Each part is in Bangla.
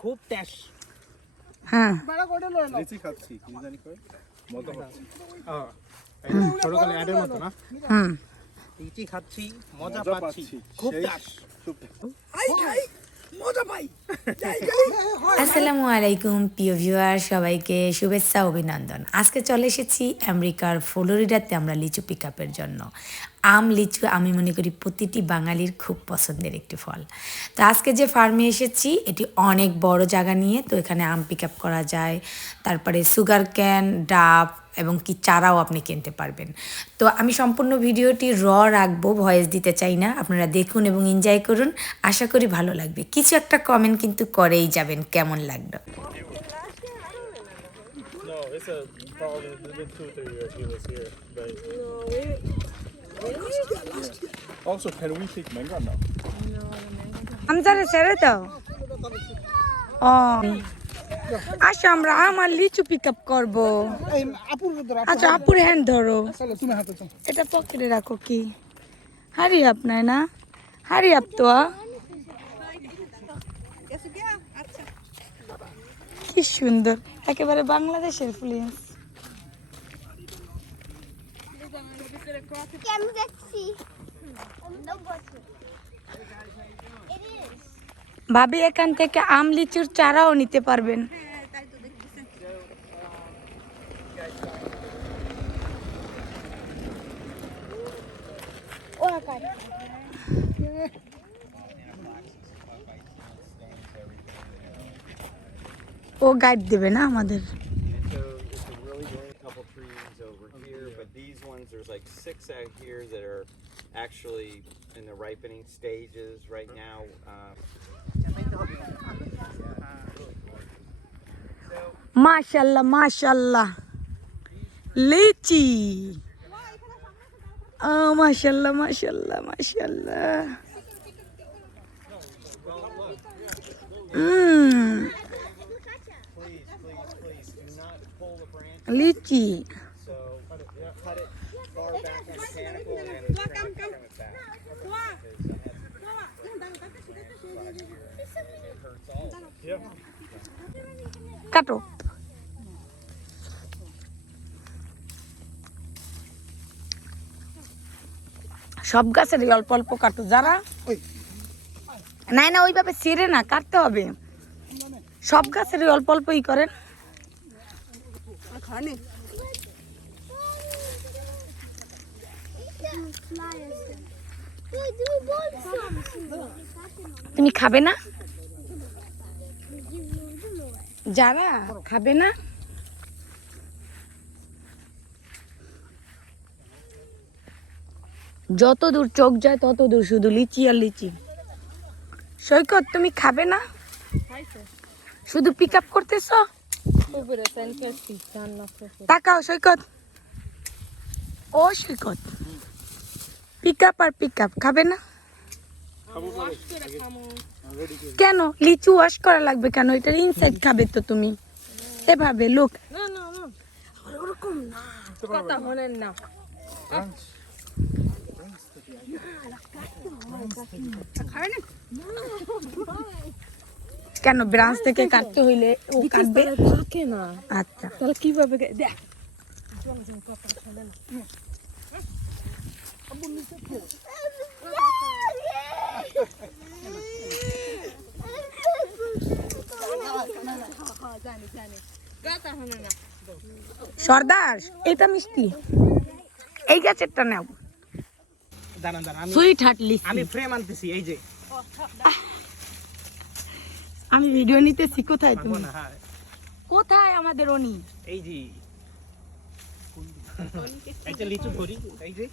খুব ট্যাশ হ্যাঁ। লিচি খাচ্ছি কি জানি কয়? মজা হচ্ছে ছোটকালে অ্যাডের মতো না? হুম। লিচি খাচ্ছি মজা পাচ্ছি। খুব ট্যাশ খুব আসসালামু আলাইকুম প্রিয় ভিউয়ার সবাইকে শুভেচ্ছা অভিনন্দন। আজকে চলে এসেছি আমেরিকার ফ্লোরিডাতে আমরা লিচু পিক আপের জন্য। আম লিচু আমি মনে করি প্রতিটি বাঙালির খুব পছন্দের একটি ফল তো আজকে যে ফার্মে এসেছি এটি অনেক বড় জায়গা নিয়ে তো এখানে আম পিক আপ করা যায় তারপরে সুগার ক্যান ডাব এবং কি চারাও আপনি কিনতে পারবেন তো আমি সম্পূর্ণ ভিডিওটি র রাখব ভয়েস দিতে চাই না আপনারা দেখুন এবং এনজয় করুন আশা করি ভালো লাগবে কিছু একটা কমেন্ট কিন্তু করেই যাবেন কেমন লাগল No, it's a probably within two three years he was here. But Also, can we take mango now? আমজারে ছেড়ে দাও ও আচ্ছা আমরা আমার লিচু পিক আপ করব আচ্ছা আপুর হ্যান্ড ধরো। এটা পকেটে রাখো কি? হারি আপনার না? হারি আপ তো কি সুন্দর। একেবারে বাংলাদেশের ফ্লুয়েন্স আমি দেখছি ভাবি এখান থেকে আম লিচুর চারাও নিতে পারবেন। Oh, ও গাইড দেবে না আমাদের। ones. There's like six out here that are actually in the ripening stages right now. Um, MashaAllah, MashaAllah. Lychee. Oh, MashaAllah, MashaAllah, MashaAllah. Mmm. Lychee. কাটো। সব গাছেরই অল্প অল্প কাটো যারা নাই না ওইভাবে ছিঁড়ে না কাটতে হবে। সব গাছেরই অল্প অল্প ই করেন। তুমি খাবে না? যারা খাবে না? যত দূর চোখ যায়, তত দূর শুধু লিচি আর লিচি। সৈকত, তুমি খাবে না? শুধু পিক আপ করতেছ? তাকাও সৈকত। ও সৈকত। পিক আপ আর পিক আপ খাবে না? কেন? লিচু ওয়াশ করা লাগবে কেন? এটার ইনসাইড খাবে তো তুমি। এভাবে লোক কেন ব্রাঞ্চ থেকে কাটতে হইলে ও কাটবে? থাকে না। আচ্ছা। তাহলে কীভাবে দেখ। সর্দার এটা মিষ্টি। এই গাছেরটা নাও। দাঁড়ান দাঁড়ান আমি সুইট হার্ট আমি লিচি ফ্রেম আনতেছি এই যে। আমি ভিডিও নিতেছি কোথায় তুমি? হ্যাঁ, কোথায় আমাদের অনি? এই যে। লিচু ধরি এই যে।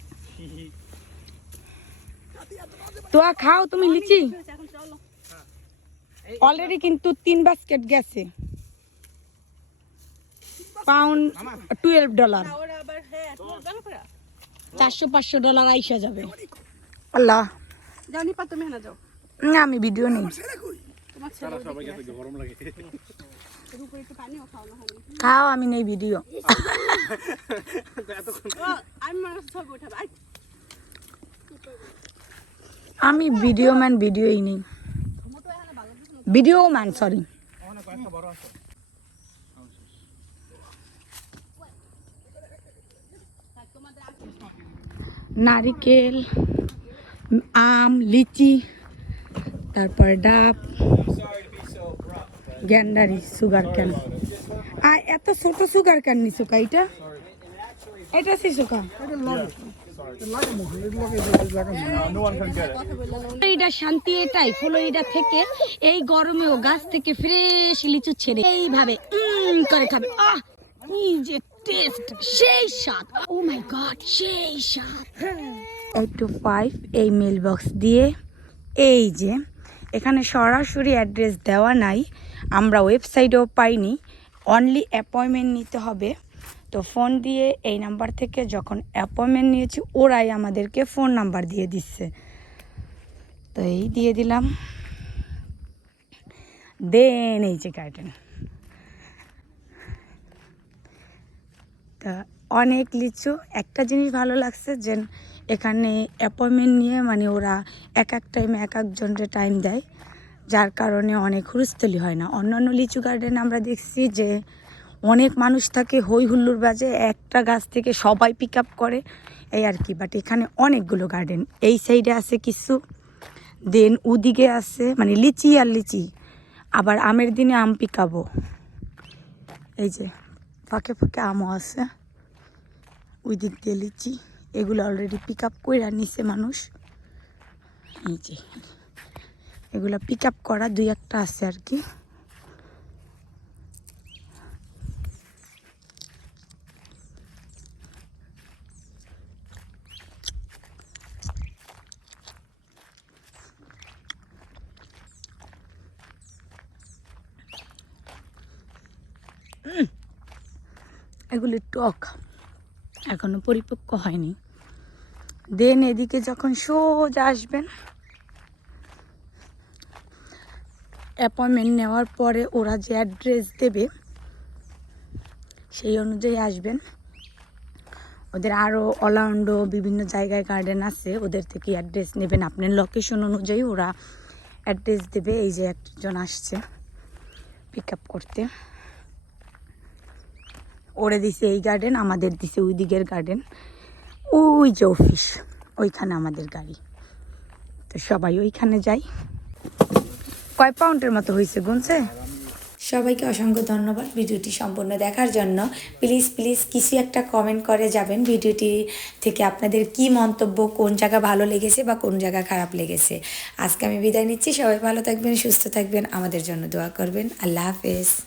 তো খাও তুমি লিচি? অলরেডি কিন্তু তিন বাস্কেট গেছে। পাউন্ড টুয়েলভ ডলার চারশো পাঁচশো ডলার আইসা যাবে। আল্লাহ। জানি পা তুমি না যাও। না আমি ভিডিও নেই। খাও আমি নেই ভিডিও আমি মানুষ ছবি উঠাবো আই, আমি ভিডিও ম্যান ভিডিওই নেই। ভিডিও ম্যান সরি নারিকেল, আম, লিচি, তারপর ডাব, গ্যান্ডারি সুগার ক্যান আর এত ছোট সুগার ক্যান নি সুকা এটা? এটা সে ফ্লোরিডার শান্তি এটাই ফ্লোরিডা থেকে, এই গরমেও গাছ থেকে ফ্রেশ লিচু ছেড়ে এইভাবে করে খাবে। আহ, কি যে টেস্ট সেই স্বাদ। ও মাই গড সেই স্বাদ। এইট টু ফাইভ এই মেল বক্স দিয়ে, এই যে, এখানে সরাসরি অ্যাড্রেস দেওয়া নাই, আমরা ওয়েবসাইটেও পাইনি অনলি অ্যাপয়েন্টমেন্ট নিতে হবে। তো ফোন দিয়ে এই নাম্বার থেকে যখন অ্যাপয়েন্টমেন্ট নিয়েছি, ওরাই আমাদেরকে ফোন নাম্বার দিয়ে দিচ্ছে। তো এই দিয়ে দিলাম। দেন এই যে গার্ডেন তা অনেক লিচু, একটা জিনিস ভালো লাগছে যে এখানে অ্যাপয়েন্টমেন্ট নিয়ে মানে ওরা এক এক টাইমে এক একজনের টাইম দেয়। যার কারণে অনেক হুরস্থলি হয় না। অন্যান্য লিচু গার্ডেন আমরা দেখছি যে অনেক মানুষ থাকে হই হুল্লুর বাজে, একটা গাছ থেকে সবাই পিক আপ করে। এই আর কি বাট এখানে অনেকগুলো গার্ডেন এই সাইডে আছে কিছু দেন উদিকে আছে মানে লিচি আর লিচি। আবার আমের দিনে আম পিকাবো এই যে, ফাঁকে ফাঁকে আমও আছে। ওই দিক দিয়ে লিচি, এগুলো অলরেডি পিক আপ করে নিছে মানুষ। এই যে, এগুলো পিক আপ করা দুই একটা আছে আর কি। এগুলি টক। এখনও পরিপক্ক হয়নি। দেন এদিকে যখন সোজা আসবেন অ্যাপয়েন্টমেন্ট নেওয়ার পরে ওরা যে অ্যাড্রেস দেবে, সেই অনুযায়ী আসবেন। ওদের আরও অলাউন্ড বিভিন্ন জায়গায় গার্ডেন আছে, ওদের থেকে অ্যাড্রেস নেবেন। আপনার লোকেশন অনুযায়ী ওরা অ্যাড্রেস দেবে। এই যে একজন আসছে পিক আপ করতে। ওরে দিছে এই গার্ডেন আমাদের দিছে ওই দিকের গার্ডেন ওই যে অফিস ওইখানে আমাদের গাড়ি। তো সবাই ওইখানে যাই। কয় পাউন্ডের মতো হয়েছে গুনছে? সবাইকে অসংখ্য ধন্যবাদ ভিডিওটি সম্পূর্ণ দেখার জন্য। প্লিজ প্লিজ কিছু একটা কমেন্ট করে যাবেন ভিডিওটি থেকে আপনাদের কি মন্তব্য, কোন জায়গা ভালো লেগেছে বা কোন জায়গা খারাপ লেগেছে। আজকে আমি বিদায় নিচ্ছি। সবাই ভালো থাকবেন, সুস্থ থাকবেন। আমাদের জন্য দোয়া করবেন। আল্লাহ হাফেজ।